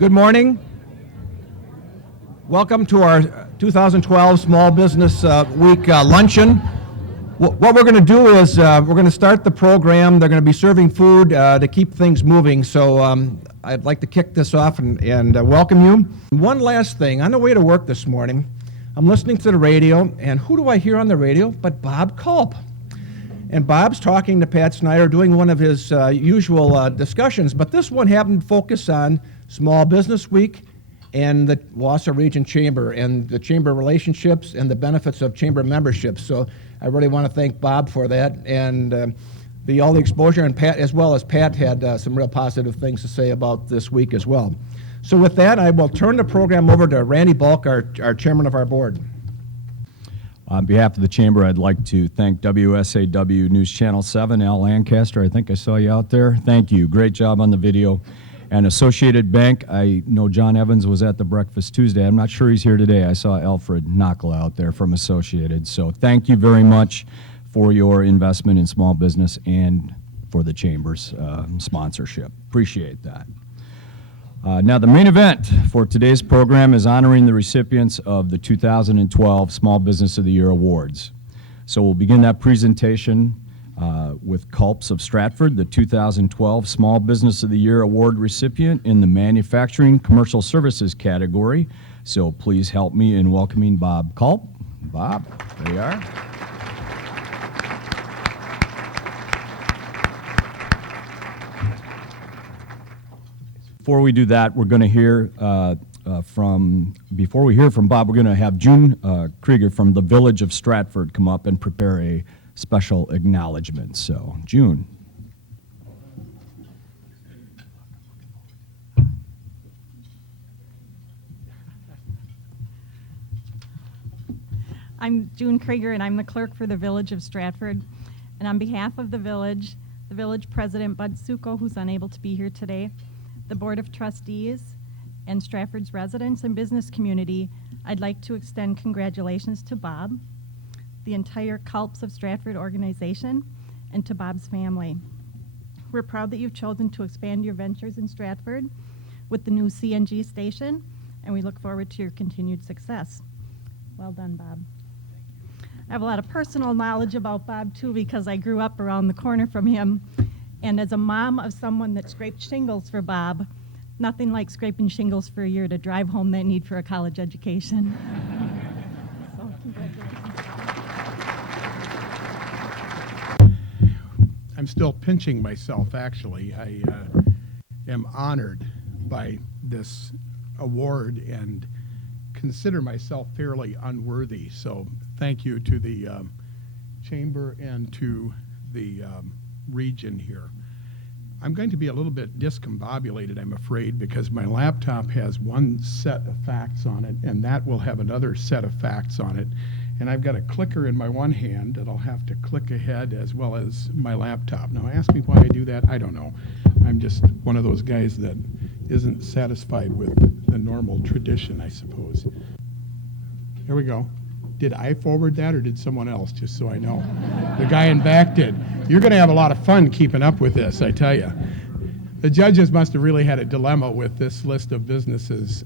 Good morning. Welcome to our 2012 Small Business Week luncheon. What we're going to do is we're going to start the program. They're going to be serving food to keep things moving. So I'd like to kick this off and welcome you. One last thing. On the way to work this morning, I'm listening to the radio, and who do I hear on the radio but Bob Kulp? And Bob's talking to Pat Snyder, doing one of his usual discussions, but this one happened to focus on Small Business Week and the Wausau Region Chamber and the chamber relationships and the benefits of chamber membership. So I really want to thank Bob for that and all the exposure, and Pat, as well as Pat had some real positive things to say about this week as well. So with that, I will turn the program over to Randy Bulk, our chairman of our board. On behalf of the Chamber, I'd like to thank WSAW News Channel 7, Al Lancaster. I think I saw you out there. Thank you. Great job on the video. And Associated Bank, I know John Evans was at the Breakfast Tuesday. I'm not sure he's here today. I saw Alfred Knockel out there from Associated. So thank you very much for your investment in small business and for the Chamber's sponsorship. Appreciate that. Now, the main event for today's program is honoring the recipients of the 2012 Small Business of the Year Awards. So we'll begin that presentation with Kulp of Stratford, the 2012 Small Business of the Year Award recipient in the Manufacturing Commercial Services category. So please help me in welcoming Bob Kulp. Bob, there you are. Before we do that, we're going to hear before we hear from Bob, we're going to have June Krieger from the Village of Stratford come up and prepare a special acknowledgement. So, June. I'm June Krieger, and I'm the clerk for the Village of Stratford. And on behalf of the village president, Bud Suko, who's unable to be here today, the Board of Trustees, and Stratford's residents and business community, I'd like to extend congratulations to Bob, the entire Kulp of Stratford organization, and to Bob's family. We're proud that you've chosen to expand your ventures in Stratford with the new CNG station, and we look forward to your continued success. Well done, Bob. I have a lot of personal knowledge about Bob, too, because I grew up around the corner from him. And as a mom of someone that scraped shingles for Bob, nothing like scraping shingles for a year to drive home that need for a college education. So, congratulations. I'm still pinching myself, actually. I am honored by this award and consider myself fairly unworthy. So thank you to the Chamber and to the region here. I'm going to be a little bit discombobulated, I'm afraid, because my laptop has one set of facts on it, and that will have another set of facts on it. And I've got a clicker in my one hand that I'll have to click ahead as well as my laptop. Now, ask me why I do that. I don't know. I'm just one of those guys that isn't satisfied with the normal tradition, I suppose. Here we go. Did I forward that or did someone else, just so I know? The guy in back did. You're going to have a lot of fun keeping up with this, I tell you. The judges must have really had a dilemma with this list of businesses,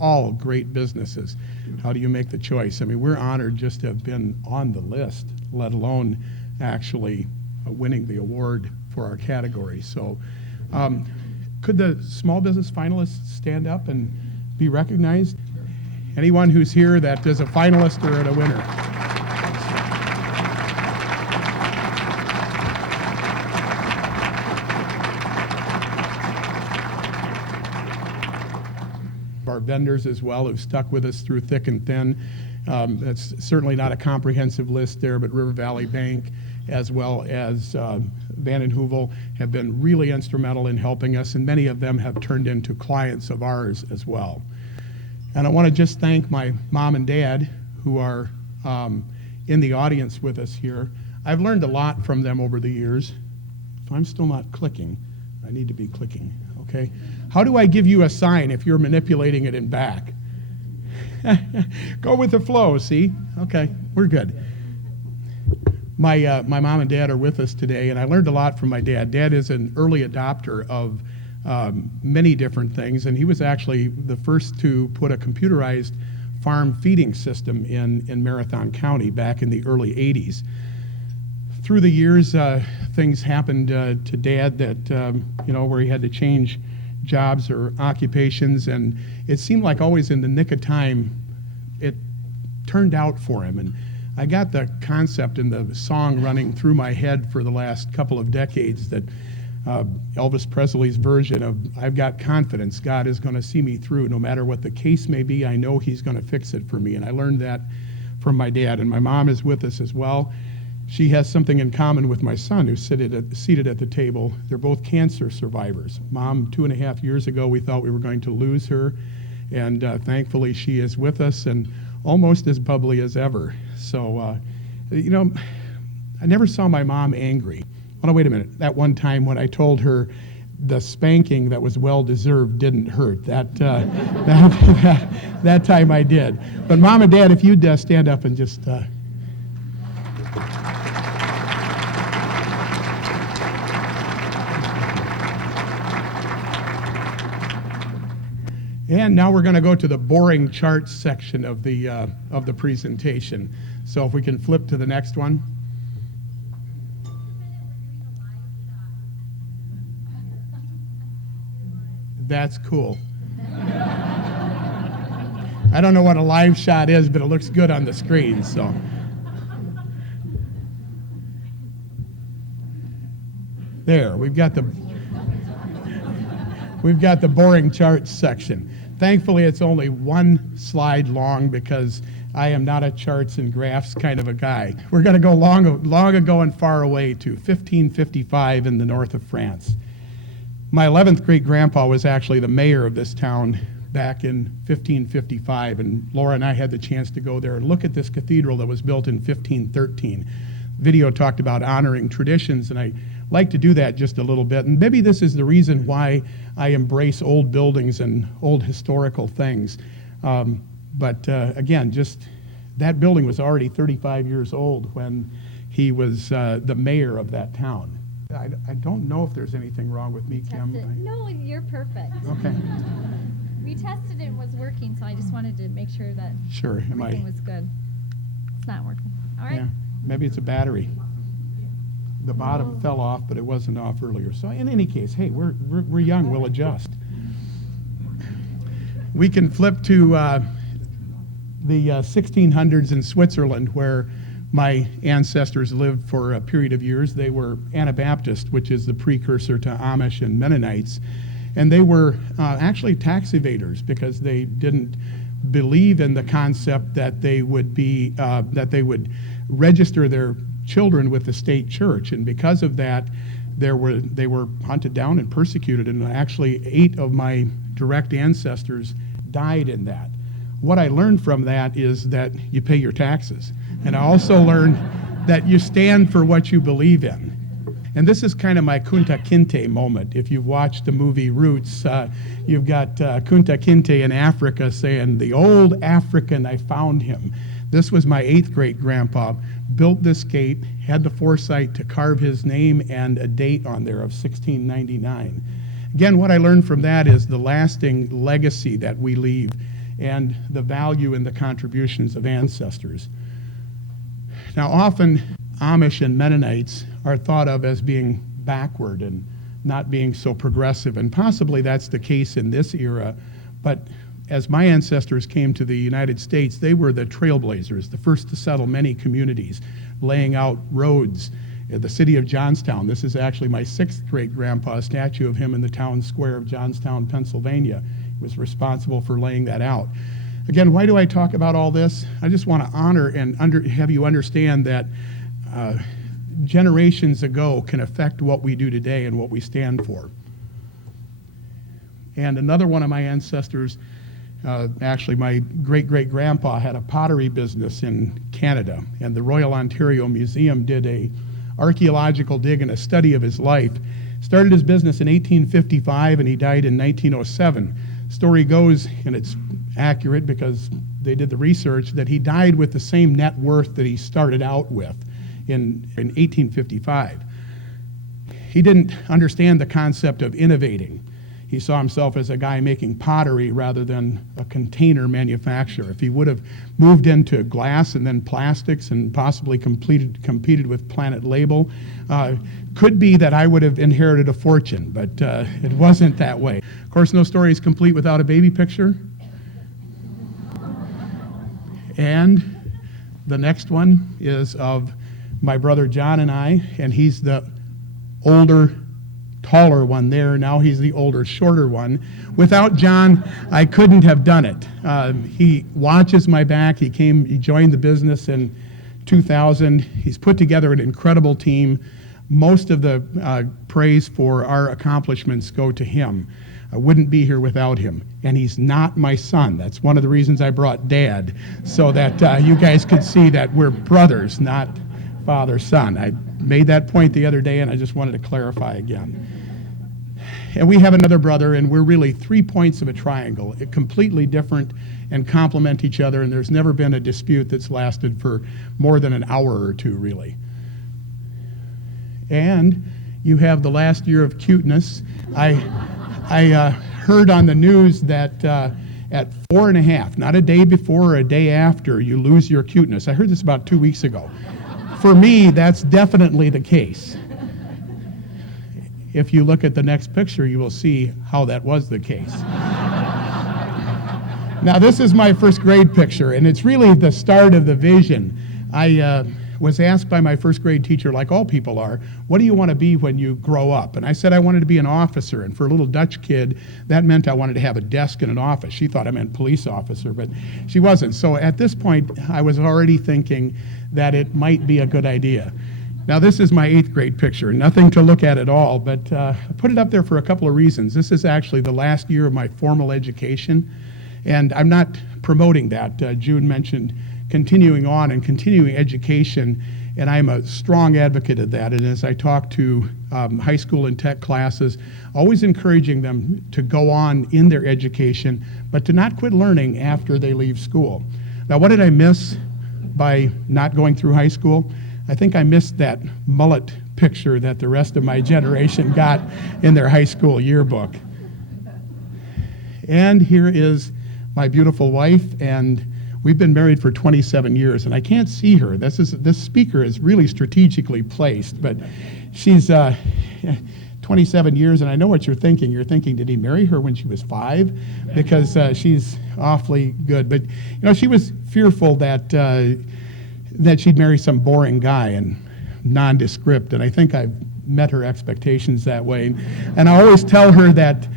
all great businesses. How do you make the choice? I mean, we're honored just to have been on the list, let alone actually winning the award for our category. So could the small business finalists stand up and be recognized? Anyone who's here that is a finalist or a winner. Our vendors as well who've stuck with us through thick and thin. That's certainly not a comprehensive list there, but River Valley Bank as well as Van and Hoovel have been really instrumental in helping us, and many of them have turned into clients of ours as well. And I want to just thank my mom and dad who are in the audience with us here. I've learned a lot from them over the years. If I'm still not clicking, I need to be clicking, okay? How do I give you a sign if you're manipulating it in back? Go with the flow, see? Okay, we're good. My mom and dad are with us today, and I learned a lot from my dad. Dad is an early adopter of many different things, and he was actually the first to put a computerized farm feeding system in Marathon County back in the early 80s. Through the years, things happened to Dad that, where he had to change jobs or occupations, and it seemed like always in the nick of time, it turned out for him. And I got the concept and the song running through my head for the last couple of decades that Elvis Presley's version of "I've got confidence, God is going to see me through. No matter what the case may be, I know He's going to fix it for me." And I learned that from my dad. And my mom is with us as well. She has something in common with my son, who's seated at the table. They're both cancer survivors. Mom, 2.5 years ago, we thought we were going to lose her, and thankfully she is with us and almost as bubbly as ever. So, I never saw my mom angry. Oh, no, wait a minute. That one time when I told her the spanking that was well-deserved didn't hurt. That time I did. But Mom and Dad, if you'd stand up and just... And now we're going to go to the boring charts section of the presentation. So if we can flip to the next one. That's cool. I don't know what a live shot is, but it looks good on the screen. So. There, we've got the boring charts section. Thankfully, it's only one slide long because I am not a charts and graphs kind of a guy. We're going to go long ago and far away to 1555 in the north of France. My 11th great-grandpa was actually the mayor of this town back in 1555, and Laura and I had the chance to go there and look at this cathedral that was built in 1513. Video talked about honoring traditions, and I like to do that just a little bit. And maybe this is the reason why I embrace old buildings and old historical things. Again, just that building was already 35 years old when he was the mayor of that town. I don't know if there's anything wrong with me, Kim. No, you're perfect. Okay. We tested it and it was working, so I just wanted to make sure that Sure. everything was good. It's not working. All right. Yeah, maybe it's a battery. The bottom fell off, but it wasn't off earlier. So in any case, hey, we're young, we'll adjust. We can flip to the 1600s in Switzerland, where my ancestors lived for a period of years. They were Anabaptist, which is the precursor to Amish and Mennonites. And they were actually tax evaders because they didn't believe in the concept that they would register their children with the state church. And because of that, they were hunted down and persecuted. And actually 8 of my direct ancestors died in that. What I learned from that is that you pay your taxes. And I also learned that you stand for what you believe in. And this is kind of my Kunta Kinte moment. If you've watched the movie Roots, you've got Kunta Kinte in Africa saying, "The old African, I found him." This was my 8th great-grandpa, built this gate, had the foresight to carve his name and a date on there of 1699. Again, what I learned from that is the lasting legacy that we leave and the value in the contributions of ancestors. Now, often Amish and Mennonites are thought of as being backward and not being so progressive, and possibly that's the case in this era, but as my ancestors came to the United States, they were the trailblazers, the first to settle many communities, laying out roads. The city of Johnstown, this is actually my 6th great-grandpa, a statue of him in the town square of Johnstown, Pennsylvania. He was responsible for laying that out. Again, why do I talk about all this? I just want to honor and have you understand that generations ago can affect what we do today and what we stand for. And another one of my ancestors, actually my great-great-grandpa had a pottery business in Canada, and the Royal Ontario Museum did a archaeological dig and a study of his life. Started his business in 1855 and he died in 1907. Story goes, and it's accurate because they did the research, that he died with the same net worth that he started out with in 1855. He didn't understand the concept of innovating. He saw himself as a guy making pottery rather than a container manufacturer. If he would have moved into glass and then plastics and possibly competed with Planet Label, could be that I would have inherited a fortune, but it wasn't that way. Of course, no story is complete without a baby picture. And the next one is of my brother John and I, and he's the older, taller one there. Now he's the older, shorter one. Without John, I couldn't have done it. He watches my back. He joined the business in 2000. He's put together an incredible team. Most of the praise for our accomplishments go to him. I wouldn't be here without him. And he's not my son. That's one of the reasons I brought Dad, so that you guys could see that we're brothers, not father-son. I made that point the other day, and I just wanted to clarify again. And we have another brother, and we're really 3 points of a triangle, completely different and complement each other, and there's never been a dispute that's lasted for more than an hour or two, really. And you have the last year of cuteness. I heard on the news that at 4.5, not a day before or a day after, you lose your cuteness. I heard this about 2 weeks ago. For me, that's definitely the case. If you look at the next picture, you will see how that was the case. Now, this is my first grade picture, and it's really the start of the vision. I was asked by my first grade teacher, like all people are, what do you want to be when you grow up? And I said I wanted to be an officer, and for a little Dutch kid, that meant I wanted to have a desk in an office. She thought I meant police officer, but she wasn't. So at this point, I was already thinking that it might be a good idea. Now, this is my 8th grade picture. Nothing to look at all, but I put it up there for a couple of reasons. This is actually the last year of my formal education, and I'm not promoting that. June mentioned continuing on and continuing education, and I'm a strong advocate of that. And as I talk to high school and tech classes, always encouraging them to go on in their education, but to not quit learning after they leave school. Now, what did I miss by not going through high school? I think I missed that mullet picture that the rest of my generation got in their high school yearbook. And here is my beautiful wife, and we've been married for 27 years, and I can't see her. This speaker is really strategically placed, but she's 27 years, and I know what you're thinking. You're thinking, did he marry her when she was 5? Because she's awfully good. But she was fearful that she'd marry some boring guy and nondescript, and I think I've met her expectations that way. And I always tell her that,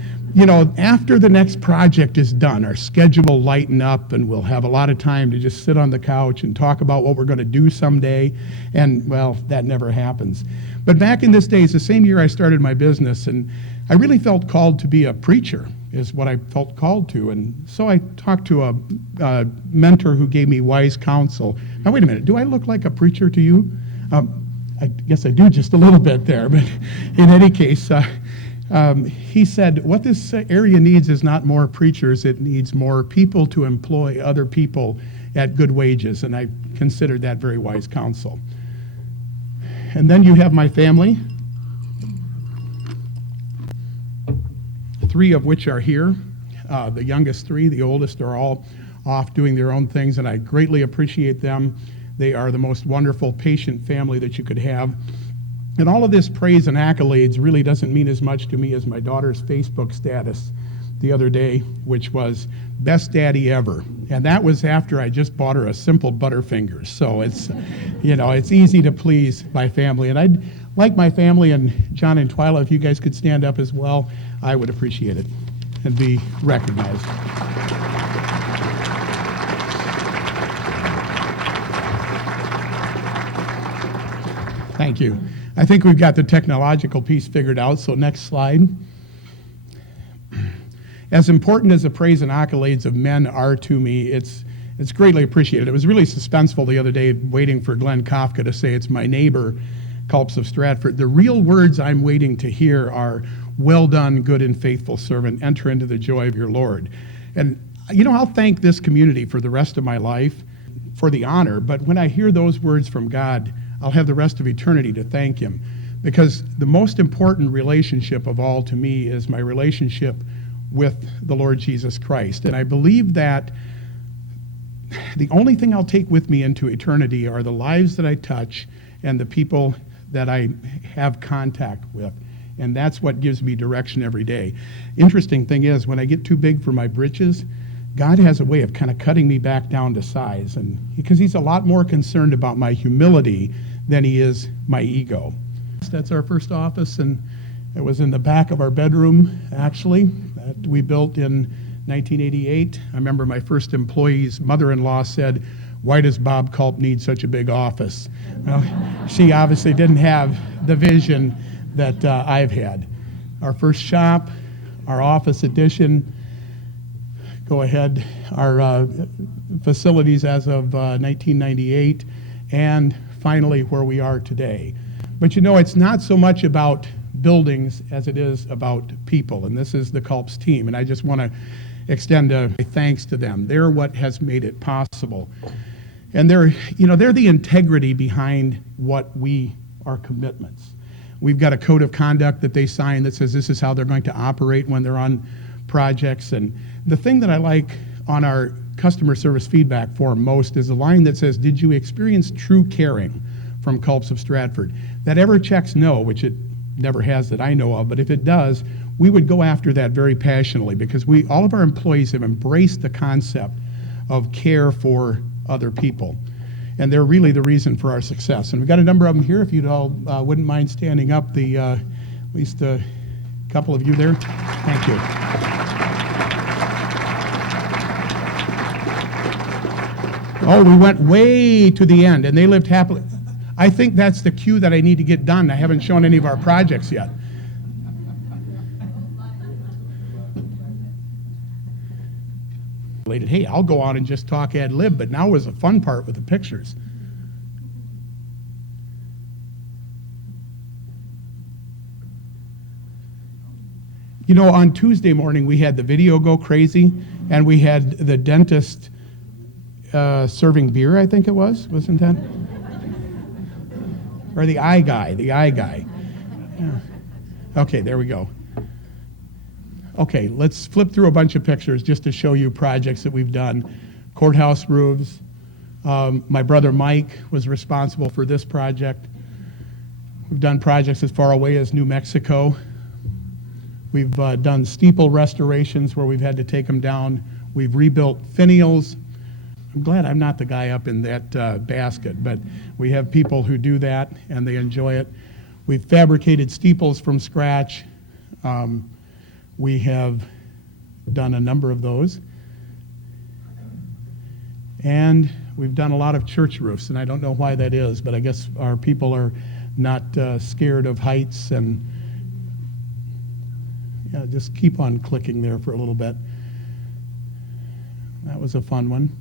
after the next project is done, our schedule will lighten up and we'll have a lot of time to just sit on the couch and talk about what we're going to do someday. And, well, that never happens. But back in this days, the same year I started my business, and I really felt called to be a preacher, is what I felt called to. And so I talked to a mentor who gave me wise counsel. Now, wait a minute, do I look like a preacher to you? I guess I do just a little bit there, but in any case, he said, what this area needs is not more preachers, it needs more people to employ other people at good wages, and I considered that very wise counsel. And then you have my family, 3 of which are here. The youngest 3, the oldest are all off doing their own things, and I greatly appreciate them. They are the most wonderful, patient family that you could have. And all of this praise and accolades really doesn't mean as much to me as my daughter's Facebook status the other day, which was best daddy ever. And that was after I just bought her a simple Butterfingers. So it's, it's easy to please my family. And I'd like my family, and John and Twyla, if you guys could stand up as well, I would appreciate it and be recognized. Thank you. I think we've got the technological piece figured out, so next slide. As important as the praise and accolades of men are to me, it's greatly appreciated. It was really suspenseful the other day waiting for Glenn Kafka to say it's my neighbor, Kulps of Stratford. The real words I'm waiting to hear are, well done, good and faithful servant, enter into the joy of your Lord. And I'll thank this community for the rest of my life for the honor, but when I hear those words from God, I'll have the rest of eternity to thank him. Because the most important relationship of all to me is my relationship with the Lord Jesus Christ. And I believe that the only thing I'll take with me into eternity are the lives that I touch and the people that I have contact with. And that's what gives me direction every day. Interesting thing is, when I get too big for my britches, God has a way of kind of cutting me back down to size, and because he's a lot more concerned about my humility than he is my ego. That's our first office, and it was in the back of our bedroom, actually, that we built in 1988. I remember my first employee's mother-in-law said, "Why does Bob Kulp need such a big office?" Well, she obviously didn't have the vision that I've had. Our first shop, our office addition, go ahead, our facilities as of 1998, and finally where we are today. But you know, it's not so much about buildings as it is about people, and this is the Kulp's team, and I just want to extend a thanks to them. They're what has made it possible. And they're the integrity behind our commitments. We've got a code of conduct that they sign that says this is how they're going to operate when they're on projects. And the thing that I like on our customer service feedback form most is a line that says, "Did you experience true caring from Kulps of Stratford?" That ever checks no, which it never has that I know of, but if it does, we would go after that very passionately, because all of our employees have embraced the concept of care for other people. And they're really the reason for our success. And we've got a number of them here. If you all wouldn't mind standing up, at least a couple of you there. Thank you. Oh, we went way to the end, and they lived happily. I think that's the cue that I need to get done. I haven't shown any of our projects yet. Hey, I'll go on and just talk ad lib, but now was the fun part with the pictures. You know, on Tuesday morning we had the video go crazy, and we had the dentist serving beer, I think it was, wasn't that? Or the eye guy. Yeah. Okay, there we go. Okay, let's flip through a bunch of pictures just to show you projects that we've done. Courthouse roofs. My brother Mike was responsible for this project. We've done projects as far away as New Mexico. We've done steeple restorations where we've had to take them down. We've rebuilt finials. I'm glad I'm not the guy up in that basket, but we have people who do that and they enjoy it. We've fabricated steeples from scratch. We have done a number of those. And we've done a lot of church roofs, and I don't know why that is, but I guess our people are not scared of heights. And yeah, just keep on clicking there for a little bit. That was a fun one.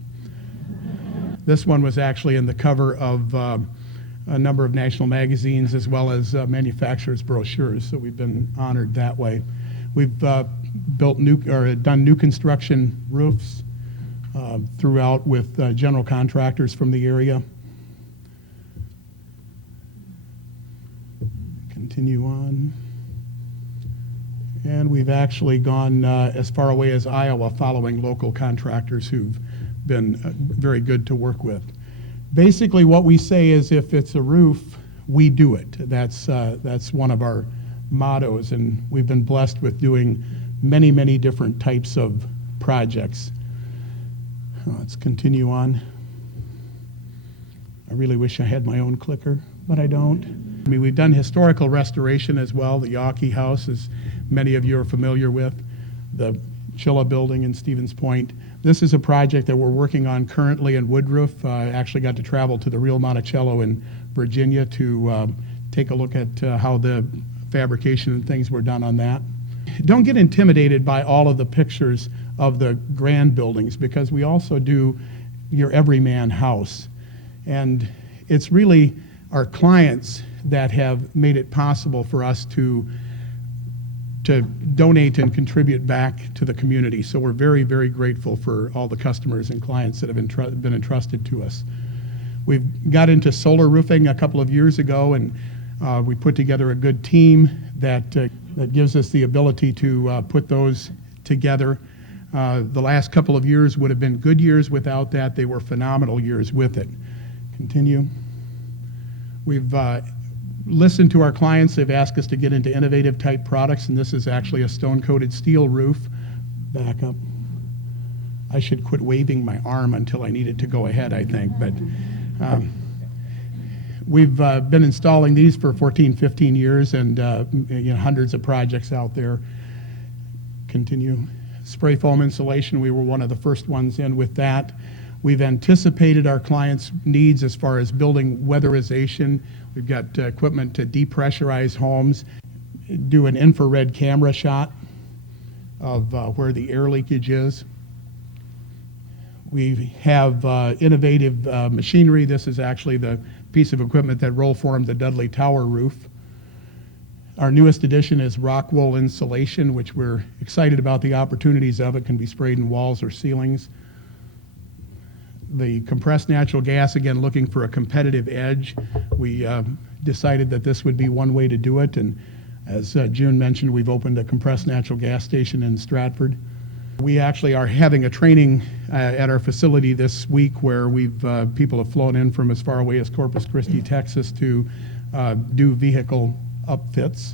This one was actually in the cover of a number of national magazines as well as manufacturers' brochures, so we've been honored that way. We've done new construction roofs throughout with general contractors from the area. Continue on. And we've actually gone as far away as Iowa, following local contractors who've been very good to work with. Basically what we say is, if it's a roof, we do it. That's one of our mottos, and we've been blessed with doing many, many different types of projects. Let's continue on. I really wish I had my own clicker, but I don't. I mean, we've done historical restoration as well. The Yawkey House, as many of you are familiar with, the Chilla Building in Stevens Point. This is a project that we're working on currently in Woodruff. I actually got to travel to the Real Monticello in Virginia to take a look at how the fabrication and things were done on that. Don't get intimidated by all of the pictures of the grand buildings, because we also do your everyman house. And it's really our clients that have made it possible for us to donate and contribute back to the community. So we're very, very grateful for all the customers and clients that have been entrusted to us. We've got into solar roofing a couple of years ago, and We put together a good team that gives us the ability to put those together. The last couple of years would have been good years without that. They were phenomenal years with it. Continue. We've listened to our clients. They've asked us to get into innovative type products, and this is actually a stone-coated steel roof. Back up. I should quit waving my arm until I need it to go ahead, I think. But we've been installing these for 14, 15 years, and hundreds of projects out there. Continue. Spray foam insulation, we were one of the first ones in with that. We've anticipated our clients' needs as far as building weatherization. We've got equipment to depressurize homes, do an infrared camera shot of where the air leakage is. We have innovative machinery. This is actually the piece of equipment that roll formed the Dudley Tower roof. Our newest addition is rock wool insulation, which we're excited about the opportunities of. It can be sprayed in walls or ceilings. The compressed natural gas, again, looking for a competitive edge. We decided that this would be one way to do it, and as June mentioned, we've opened a compressed natural gas station in Stratford. We actually are having a training at our facility this week where people have flown in from as far away as Corpus Christi, Texas to do vehicle upfits.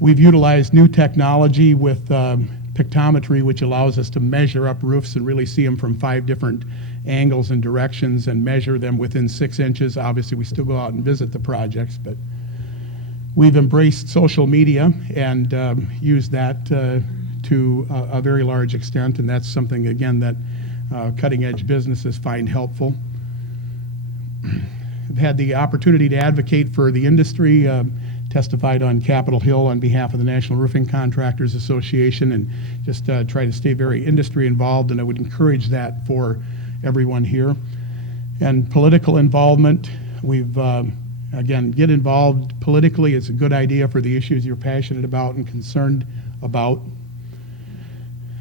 We've utilized new technology with pictometry, which allows us to measure up roofs and really see them from 5 different angles and directions and measure them within 6 inches. Obviously, we still go out and visit the projects, but we've embraced social media and used that to a very large extent, and that's something, again, that cutting-edge businesses find helpful. I've had the opportunity to advocate for the industry, testified on Capitol Hill on behalf of the National Roofing Contractors Association, and just try to stay very industry involved, and I would encourage that for everyone here. And political involvement, we've, again, get involved politically. It's a good idea for the issues you're passionate about and concerned about.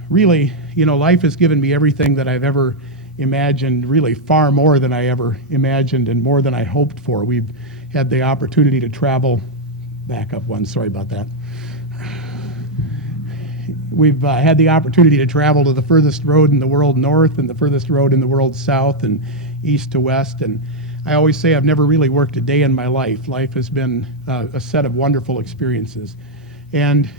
Really, life has given me everything that I've ever imagined, really far more than I ever imagined and more than I hoped for. We've had the opportunity to travel, back up one, sorry about that. We've had the opportunity to travel to the furthest road in the world north and the furthest road in the world south and east to west. And I always say I've never really worked a day in my life. Life has been a set of wonderful experiences. And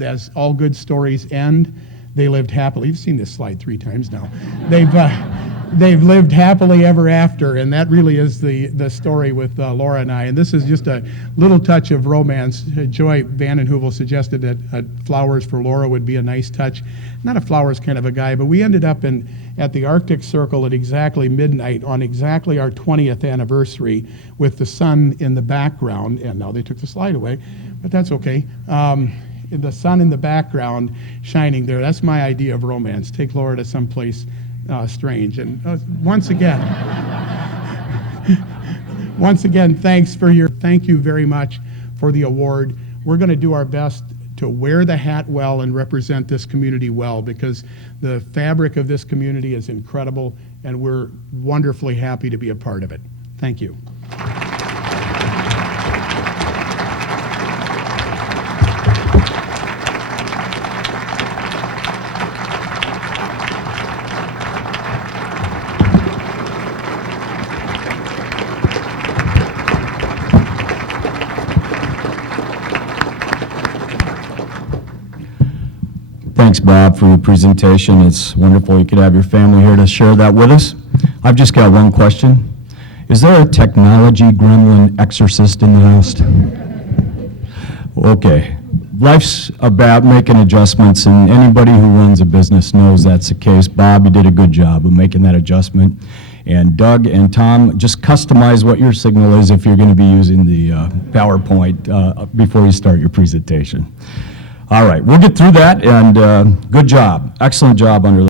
as all good stories end, they lived happily. You've seen this slide 3 times now. They've lived happily ever after, and that really is the story with Laura and I. And this is just a little touch of romance. Joy Vandenheuvel suggested that flowers for Laura would be a nice touch. Not a flowers kind of a guy, but we ended up at the Arctic Circle at exactly midnight on exactly our 20th anniversary with the sun in the background. And now they took the slide away, but that's okay. The sun in the background shining there. That's my idea of romance. Take Laura to someplace strange. And once again, thank you very much for the award. We're going to do our best to wear the hat well and represent this community well, because the fabric of this community is incredible, and we're wonderfully happy to be a part of it. Thank you. Thanks, Bob, for your presentation. It's wonderful you could have your family here to share that with us. I've just got one question. Is there a technology gremlin exorcist in the house? Okay. Life's about making adjustments, and anybody who runs a business knows that's the case. Bob, you did a good job of making that adjustment. And Doug and Tom, just customize what your signal is if you're going to be using the PowerPoint before you start your presentation. All right, we'll get through that, and good job. Excellent job under